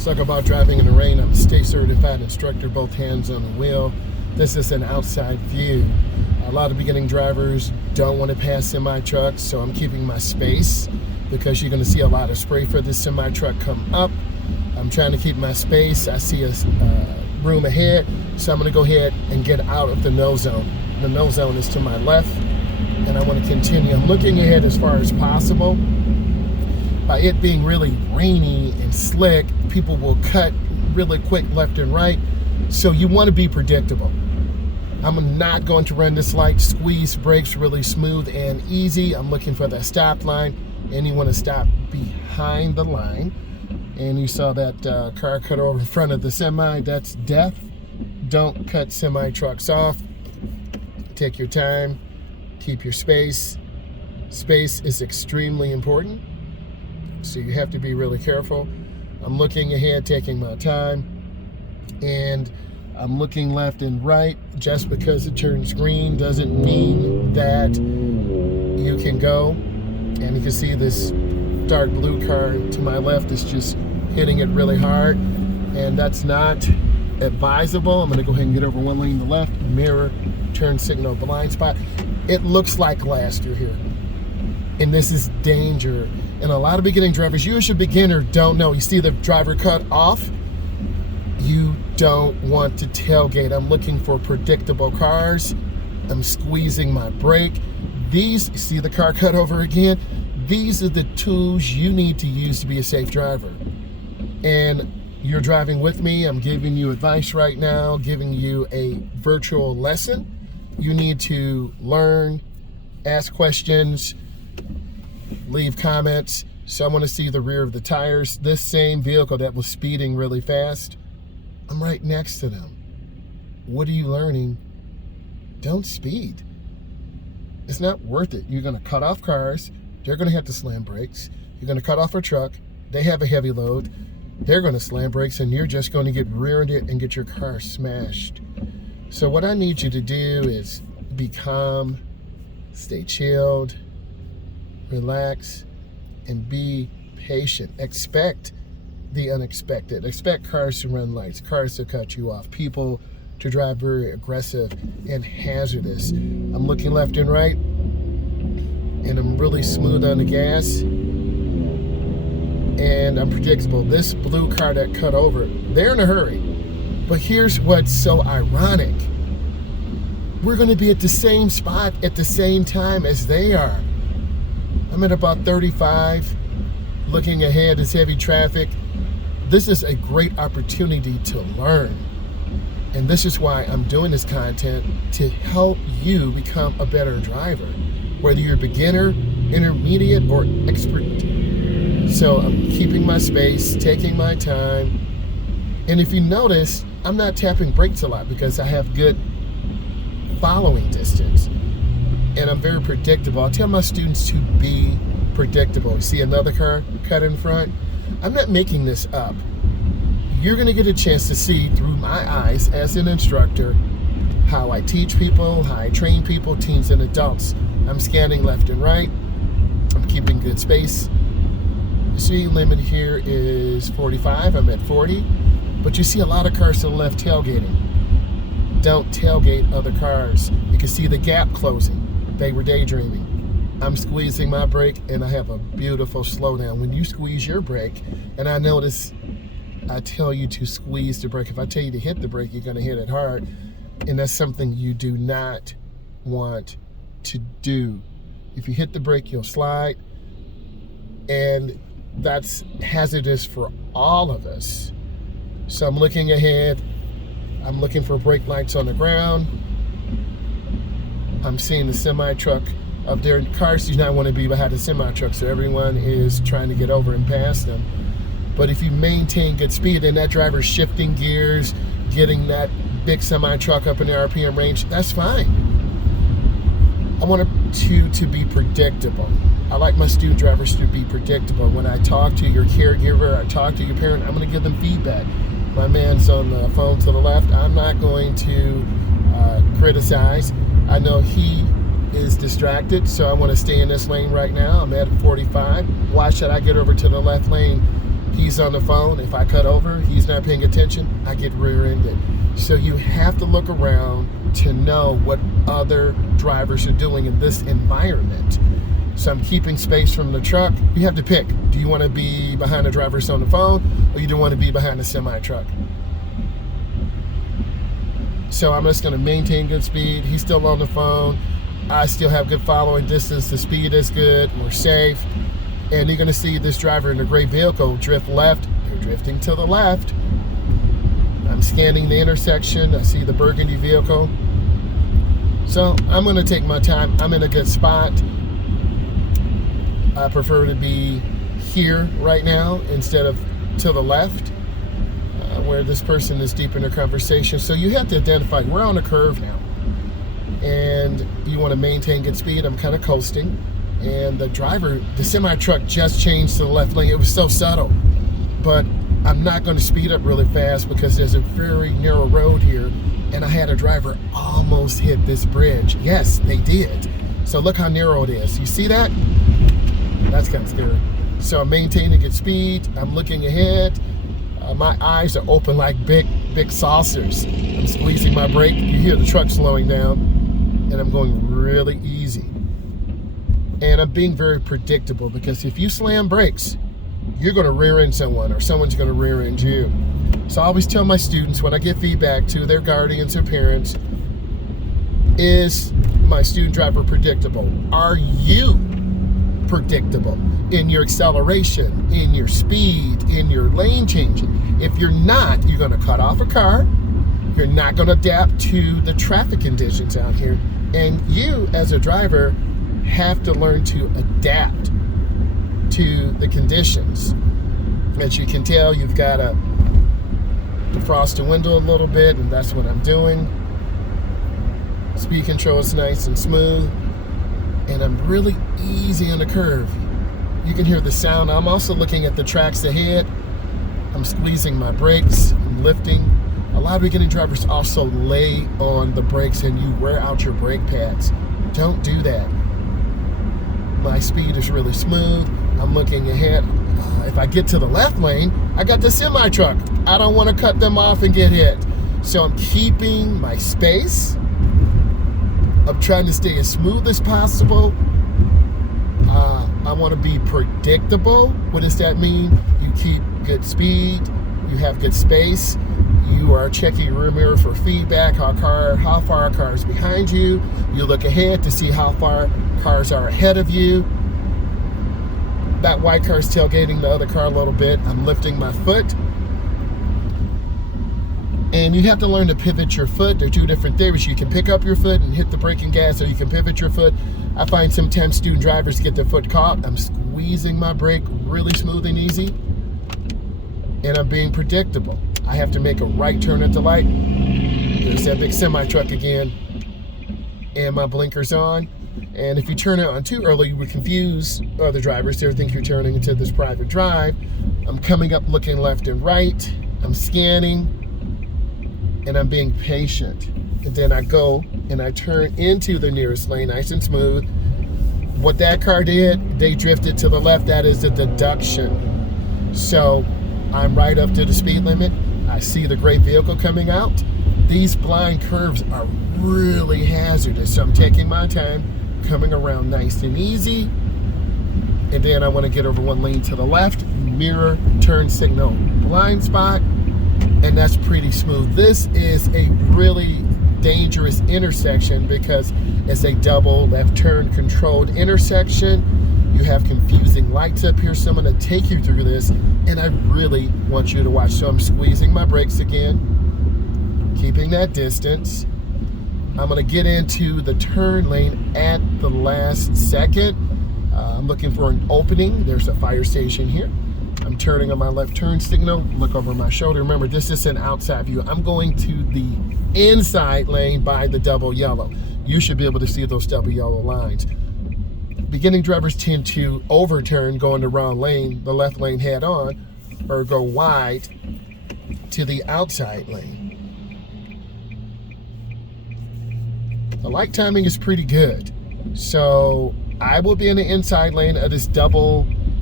Talk about driving in the rain. I'm a state certified instructor, both hands on the wheel. This is an outside view. A lot of beginning drivers don't want to pass semi-trucks, so I'm keeping my space because you're going to see a lot of spray for this semi-truck come up. I'm trying to keep my space. I see a room ahead, so I'm going to go ahead and get out of the no zone. The no zone is to my left, and I want to continue. I'm looking ahead as far as possible. By it being really rainy and slick, people will cut really quick left and right, so you want to be predictable. I'm not going to run this light squeeze brakes really smooth and easy. I'm looking for that stop line, and you want to stop behind the line. And you saw that car cut over in front of the semi. That's death. Don't cut semi trucks off. Take your time. Keep your space. Space is extremely important, so you have to be really careful. I'm looking ahead, taking my time, and I'm looking left and right. Just because it turns green doesn't mean that you can go. And you can see this dark blue car to my left is just hitting it really hard, and that's not advisable. I'm going to go ahead and get over one lane to the left, mirror, turn signal, blind spot. It looks like glass through here, and this is danger. And a lot of beginning drivers, you as a beginner, don't know. You see the driver cut off, you don't want to tailgate. I'm looking for predictable cars. I'm squeezing my brake. These, see the car cut over again? These are the tools you need to use to be a safe driver. And you're driving with me. I'm giving you advice right now, giving you a virtual lesson. You need to learn, ask questions, leave comments. So I want to see the rear of the tires. This same vehicle that was speeding really fast, I'm right next to them. What are you learning? Don't speed. It's not worth it. You're going to cut off cars. They're going to have to slam brakes. You're going to cut off a truck. They have a heavy load. They're going to slam brakes, and you're just going to get rear-ended and get your car smashed. So what I need you to do is be calm, stay chilled, relax, and be patient. Expect the unexpected. Expect cars to run lights, cars to cut you off, people to drive very aggressive and hazardous. I'm looking left and right, and I'm really smooth on the gas, and I'm predictable. This blue car that cut over, they're in a hurry. But here's what's so ironic. We're going to be at the same spot at the same time as they are. I'm at about 35. Looking ahead is heavy traffic. This is a great opportunity to learn. And this is why I'm doing this content, to help you become a better driver, whether you're a beginner, intermediate, or expert. So I'm keeping my space, taking my time. And if you notice, I'm not tapping brakes a lot because I have good following distance. And I'm very predictable. I tell my students to be predictable. You see another car cut in front? I'm not making this up. You're going to get a chance to see through my eyes as an instructor how I teach people, how I train people, teens and adults. I'm scanning left and right. I'm keeping good space. The speed limit here is 45. I'm at 40. But you see a lot of cars to the left tailgating. Don't tailgate other cars. You can see the gap closing. They were daydreaming. I'm squeezing my brake, and I have a beautiful slowdown. When you squeeze your brake, and I notice I tell you to squeeze the brake. If I tell you to hit the brake, you're going to hit it hard. And that's something you do not want to do. If you hit the brake, you'll slide. And that's hazardous for all of us. So I'm looking ahead. I'm looking for brake lights on the ground. I'm seeing the semi-truck up there. Cars do not want to be behind the semi-truck, so everyone is trying to get over and past them. But if you maintain good speed and that driver's shifting gears, getting that big semi-truck up in the RPM range, that's fine. I want you to be predictable. I like my student drivers to be predictable. When I talk to your caregiver, I talk to your parent, I'm going to give them feedback. My man's on the phone to the left. I'm not going to criticize. I know he is distracted, so I want to stay in this lane right now. I'm at 45. Why should I get over to the left lane He's on the phone. If I cut over, he's not paying attention, I get rear-ended. So you have to look around to know what other drivers are doing in this environment. So I'm keeping space from the truck. You have to pick. Do you want to be behind the driver on the phone, or you don't want to be behind the semi-truck? So I'm just going to maintain good speed. He's still on the phone. I still have good following distance. The speed is good. We're safe. And you're going to see this driver in the gray vehicle drift left. They're drifting to the left. I'm scanning the intersection. I see the burgundy vehicle. So I'm going to take my time. I'm in a good spot. I prefer to be here right now instead of to the left, where this person is deep in their conversation. So you have to identify, we're on a curve now, and you want to maintain good speed. I'm kind of coasting, and the driver, the semi-truck just changed to the left lane. It was so subtle, but I'm not going to speed up really fast because there's a very narrow road here, and I had a driver almost hit this bridge. Yes, they did. So look how narrow it is. You see that? That's kind of scary. So I'm maintaining good speed. I'm looking ahead. My eyes are open like big saucers. I'm squeezing my brake. You hear the truck slowing down, and I'm going really easy. And I'm being very predictable, because if you slam brakes, you're going to rear end someone, or someone's going to rear end you. So I always tell my students when I give feedback to their guardians or parents, is my student driver predictable? Are you predictable in your acceleration, in your speed, in your lane changing? If you're not, you're going to cut off a car. You're not going to adapt to the traffic conditions out here. And you, as a driver, have to learn to adapt to the conditions. As you can tell, you've got to defrost the window a little bit, and that's what I'm doing. Speed control is nice and smooth, and I'm really easy on the curve. You can hear the sound. I'm also looking at the tracks ahead. I'm squeezing my brakes, I'm lifting. A lot of beginning drivers also lay on the brakes and you wear out your brake pads. Don't do that. My speed is really smooth. I'm looking ahead. If I get to the left lane, I got the semi-truck. I don't want to cut them off and get hit. So I'm keeping my space. I'm trying to stay as smooth as possible. I want to be predictable. What does that mean? You keep good speed. You have good space. You are checking your rear mirror for feedback, how far a car is behind you. You look ahead to see how far cars are ahead of you. That white car is tailgating the other car a little bit. I'm lifting my foot. And you have to learn to pivot your foot. There are two different theories. You can pick up your foot and hit the brake and gas, or you can pivot your foot. I find sometimes student drivers get their foot caught. I'm squeezing my brake really smooth and easy. And I'm being predictable. I have to make a right turn at the light. There's that big semi-truck again. And my blinker's on. And if you turn it on too early, you would confuse other drivers. They would think you're turning into this private drive. I'm coming up looking left and right. I'm scanning. And I'm being patient. And then I go and I turn into the nearest lane, nice and smooth. What that car did, they drifted to the left. That is a deduction. So I'm right up to the speed limit. I see the gray vehicle coming out. These blind curves are really hazardous. So I'm taking my time, coming around nice and easy. And then I want to get over one lane to the left, mirror, turn signal, blind spot. And that's pretty smooth. This is a really dangerous intersection because it's a double left turn controlled intersection. You have confusing lights up here, so I'm going to take you through this, and I really want you to watch. So I'm squeezing my brakes again, keeping that distance. I'm going to get into the turn lane at the last second. I'm looking for an opening. There's a fire station here. I'm turning on my left turn signal, look over my shoulder. Remember, this is an outside view. I'm going to the inside lane by the double yellow. You should be able to see those double yellow lines. Beginning drivers tend to overturn, go in the wrong lane, the left lane head on, or go wide to the outside lane. The light timing is pretty good. So I will be in the inside lane of this double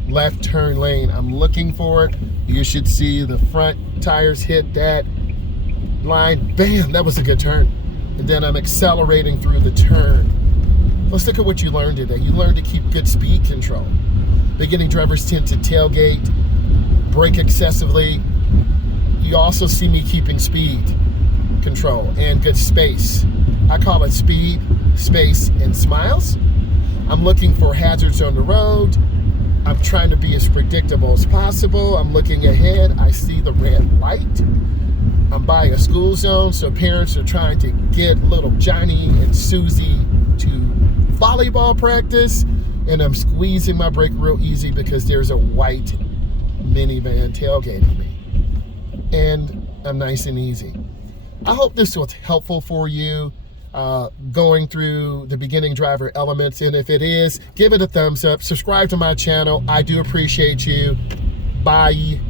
left turn lane. I'm looking for it. You should see the front tires hit that line. Bam, that was a good turn. And then I'm accelerating through the turn. Let's look at what you learned today. You learned to keep good speed control. Beginning drivers tend to tailgate, brake excessively. You also see me keeping speed control and good space. I call it speed, space, and smiles. I'm looking for hazards on the road. I'm trying to be as predictable as possible. I'm looking ahead. I see the red light. I'm by a school zone, so parents are trying to get little Johnny and Susie to volleyball practice, and I'm squeezing my brake real easy because there's a white minivan tailgating me. And I'm nice and easy. I hope this was helpful for you going through the beginning driver elements, and if it is, give it a thumbs up, subscribe to my channel. I do appreciate you. Bye.